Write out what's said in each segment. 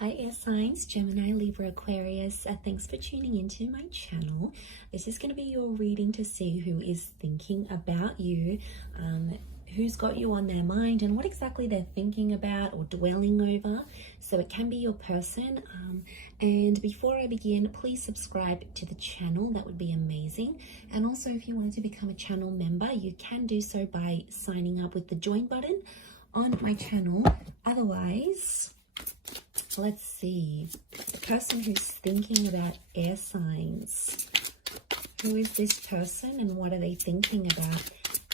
Hi air signs, Gemini, Libra, Aquarius. Thanks for tuning into my channel. This is going to be your reading to see who is thinking about you, who's got you on their mind and what exactly they're thinking about or dwelling over. So it can be your person. And before I begin, please subscribe to the channel. That would be amazing. And also if you wanted to become a channel member, you can do so by signing up with the join button on my channel. Otherwise, let's see, the person who's thinking about air signs. Who is this person and what are they thinking about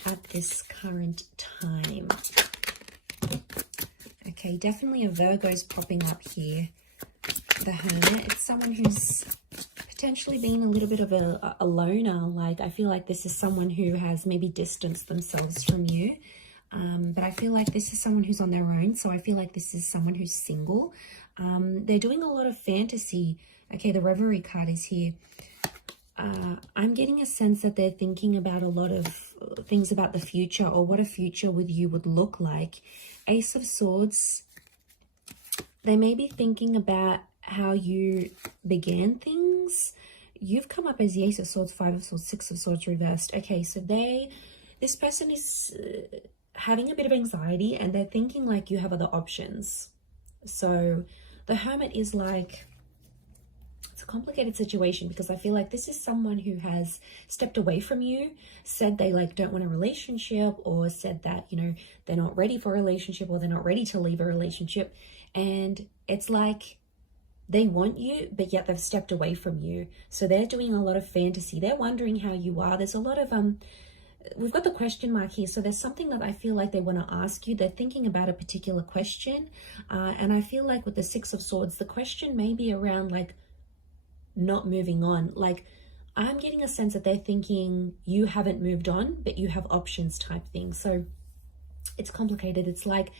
at this current time? Okay, definitely a Virgo's popping up here. The Hermit, it's someone who's potentially been a little bit of a loner. Like, I feel like this is someone who has maybe distanced themselves from you. But I feel like this is someone who's on their own. So I feel like this is someone who's single. They're doing a lot of fantasy. Okay, the Reverie card is here. I'm getting a sense that they're thinking about a lot of things about the future or what a future with you would look like. Ace of Swords. They may be thinking about how you began things. You've come up as the Ace of Swords, Five of Swords, Six of Swords reversed. Okay, so this person is having a bit of anxiety and they're thinking like you have other options. So the Hermit is like, it's a complicated situation because I feel like this is someone who has stepped away from you, said they like don't want a relationship, or said that, you know, they're not ready for a relationship or they're not ready to leave a relationship. And it's like they want you, but yet they've stepped away from you. So they're doing a lot of fantasy. They're wondering how you are. There's a lot of we've got the question mark here, so there's something that I feel like they want to ask you. They're thinking about a particular question, and I feel like with the Six of Swords, the question may be around like not moving on. Like, I'm getting a sense that they're thinking you haven't moved on, but you have options type thing. So it's complicated. It's like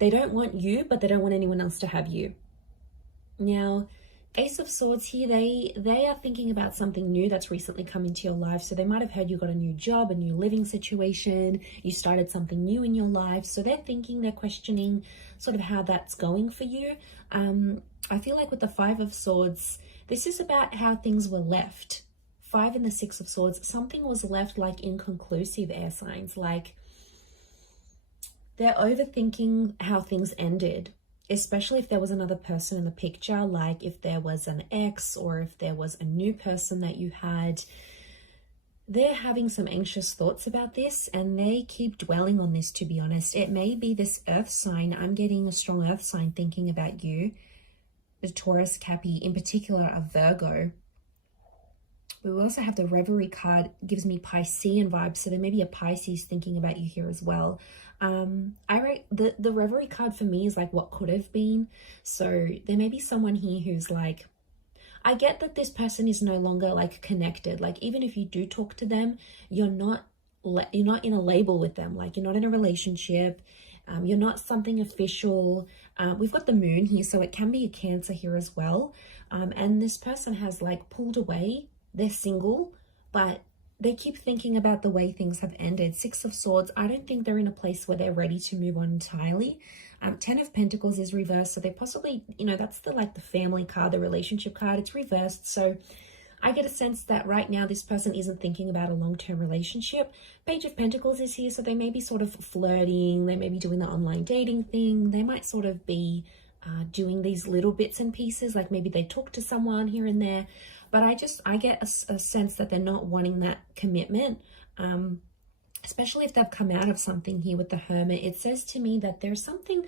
they don't want you, but they don't want anyone else to have you. Now, Ace of Swords here, they are thinking about something new that's recently come into your life. So they might have heard you got a new job, a new living situation, you started something new in your life. So they're thinking, they're questioning sort of how that's going for you. I feel like with the Five of Swords, this is about how things were left. Five and the Six of Swords, something was left like inconclusive, air signs. Like they're overthinking how things ended. Especially if there was another person in the picture, like if there was an ex or if there was a new person that you had. They're having some anxious thoughts about this and they keep dwelling on this, to be honest. It may be this earth sign. I'm getting a strong earth sign thinking about you. The Taurus, Cappy, in particular a Virgo. We also have the Reverie card, gives me Piscean vibes. So there may be a Pisces thinking about you here as well. I rate the Reverie card for me is like what could have been. So there may be someone here who's like, I get that this person is no longer like connected. Like even if you do talk to them, you're not in a label with them. Like you're not in a relationship. You're not something official. We've got the Moon here, so it can be a Cancer here as well. And this person has like pulled away. They're single, but they keep thinking about the way things have ended. Six of Swords, I don't think they're in a place where they're ready to move on entirely. 10 of Pentacles is reversed, so they possibly, you know, that's the family card, the relationship card. It's reversed, so I get a sense that right now this person isn't thinking about a long-term relationship. Page of Pentacles is here, so they may be sort of flirting. They may be doing the online dating thing. They might sort of be doing these little bits and pieces, like maybe they talk to someone here and there. But I get a sense that they're not wanting that commitment, especially if they've come out of something here with the Hermit. It says to me that there's something,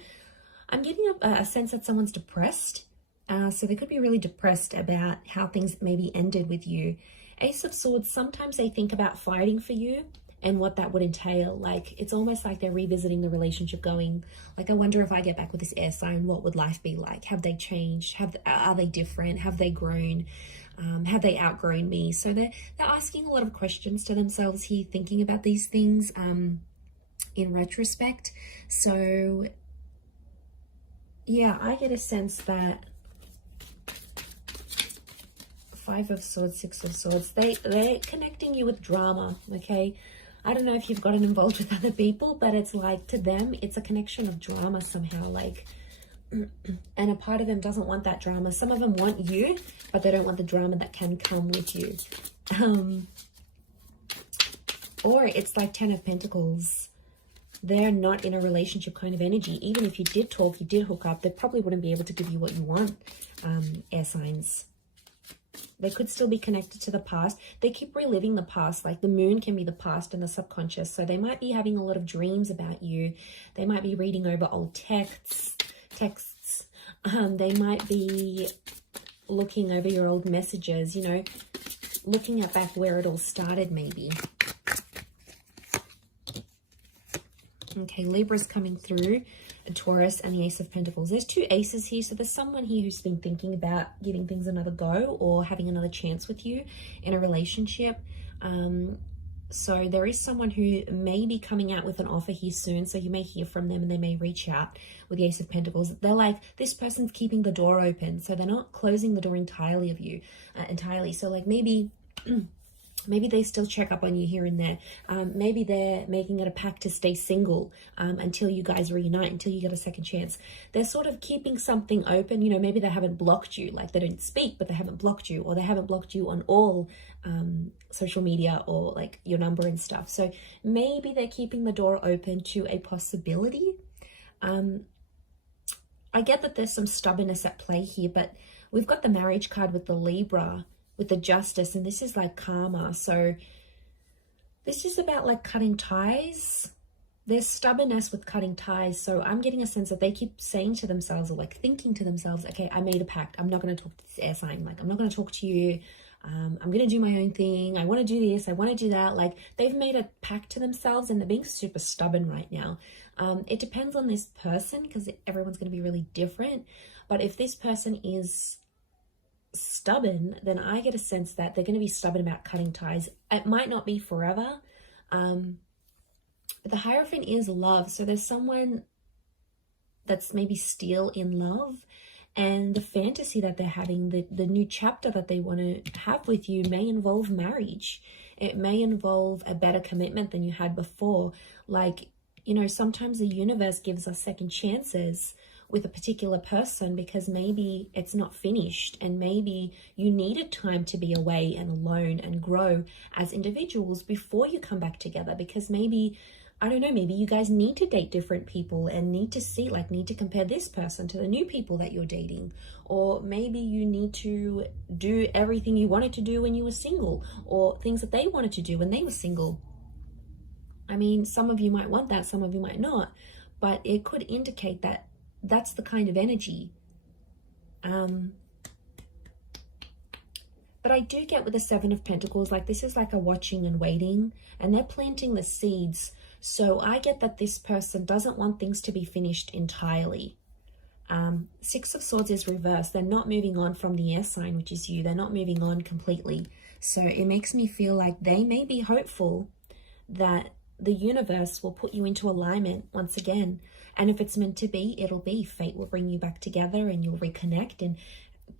I'm getting a sense that someone's depressed. So they could be really depressed about how things maybe ended with you. Ace of Swords, sometimes they think about fighting for you and what that would entail. Like, it's almost like they're revisiting the relationship going, like, I wonder if I get back with this air sign, what would life be like? Have they changed? Are they different? Have they grown? Have they outgrown me? So they're asking a lot of questions to themselves here, thinking about these things in retrospect. So yeah, I get a sense that Five of Swords, Six of Swords, they're connecting you with drama, okay? I don't know if you've gotten involved with other people, but it's like to them, it's a connection of drama somehow. Like And a part of them doesn't want that drama. Some of them want you, but they don't want the drama that can come with you. Or it's like 10 of Pentacles. They're not in a relationship kind of energy. Even if you did talk, you did hook up, they probably wouldn't be able to give you what you want, air signs. They could still be connected to the past. They keep reliving the past. Like the moon can be the past and the subconscious. So they might be having a lot of dreams about you. They might be reading over old texts. They might be looking over your old messages, you know, looking at back where it all started maybe. Okay, Libra's coming through, a Taurus and the Ace of Pentacles. There's 2 aces here, so there's someone here who's been thinking about giving things another go or having another chance with you in a relationship. So there is someone who may be coming out with an offer here soon, so you may hear from them and they may reach out with the Ace of Pentacles. They're like, this person's keeping the door open, so they're not closing the door entirely of you, So like maybe... maybe they still check up on you here and there. Maybe they're making it a pact to stay single until you guys reunite, until you get a second chance. They're sort of keeping something open. You know, maybe they haven't blocked you. Like they don't speak, but they haven't blocked you. Or they haven't blocked you on all social media or like your number and stuff. So maybe they're keeping the door open to a possibility. I get that there's some stubbornness at play here, but we've got the marriage card with the Libra, with the Justice, and this is like karma. So this is about like cutting ties. There's stubbornness with cutting ties. So I'm getting a sense that they keep saying to themselves or like thinking to themselves, okay, I made a pact. I'm not going to talk to this air sign. Like I'm not going to talk to you. I'm going to do my own thing. I want to do this. I want to do that. Like they've made a pact to themselves and they're being super stubborn right now. It depends on this person because everyone's going to be really different. But if this person is stubborn, then I get a sense that they're going to be stubborn about cutting ties. It might not be forever. But the Hierophant is love. So there's someone that's maybe still in love, and the fantasy that they're having, the new chapter that they want to have with you may involve marriage. It may involve a better commitment than you had before. Like, you know, sometimes the universe gives us second chances with a particular person because maybe it's not finished and maybe you needed time to be away and alone and grow as individuals before you come back together, because maybe, I don't know, maybe you guys need to date different people and need to see, like, need to compare this person to the new people that you're dating. Or maybe you need to do everything you wanted to do when you were single, or things that they wanted to do when they were single. I mean, some of you might want that, some of you might not, but it could indicate that that's the kind of energy. But I do get with the Seven of Pentacles, like this is like a watching and waiting, and they're planting the seeds. So I get that this person doesn't want things to be finished entirely. Six of Swords is reversed. They're not moving on from the air sign, which is you. They're not moving on completely. So it makes me feel like they may be hopeful that the universe will put you into alignment once again. And if it's meant to be, it'll be. Fate will bring you back together and you'll reconnect. And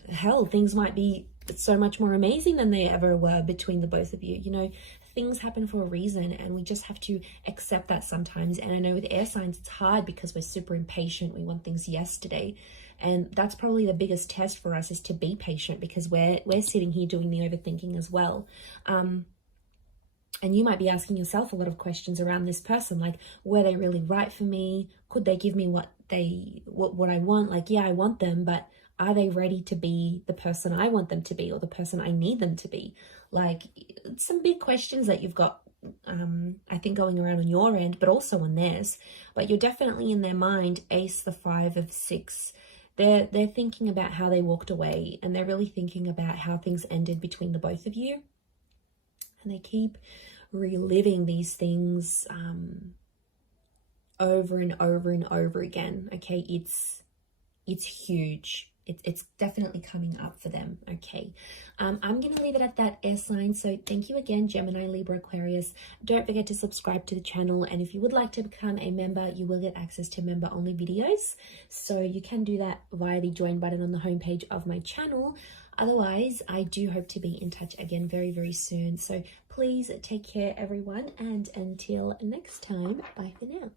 hell, things might be so much more amazing than they ever were between the both of you. You know, things happen for a reason and we just have to accept that sometimes. And I know with air signs, it's hard because we're super impatient. We want things yesterday. And that's probably the biggest test for us, is to be patient, because we're sitting here doing the overthinking as well. And you might be asking yourself a lot of questions around this person, like, were they really right for me? Could they give me what I want? Like, yeah, I want them, but are they ready to be the person I want them to be, or the person I need them to be? Like, some big questions that you've got, I think, going around on your end, but also on theirs. But you're definitely in their mind. Ace, the 5 of 6. They're thinking about how they walked away, and they're really thinking about how things ended between the both of you. And they keep reliving these things over and over and over again. Okay, it's huge. It's definitely coming up for them. Okay, I'm going to leave it at that, air sign. So thank you again, Gemini, Libra, Aquarius. Don't forget to subscribe to the channel, and if you would like to become a member, you will get access to member only videos. So you can do that via the join button on the homepage of my channel. Otherwise, I do hope to be in touch again very, very soon. So please take care, everyone, and until next time, bye for now.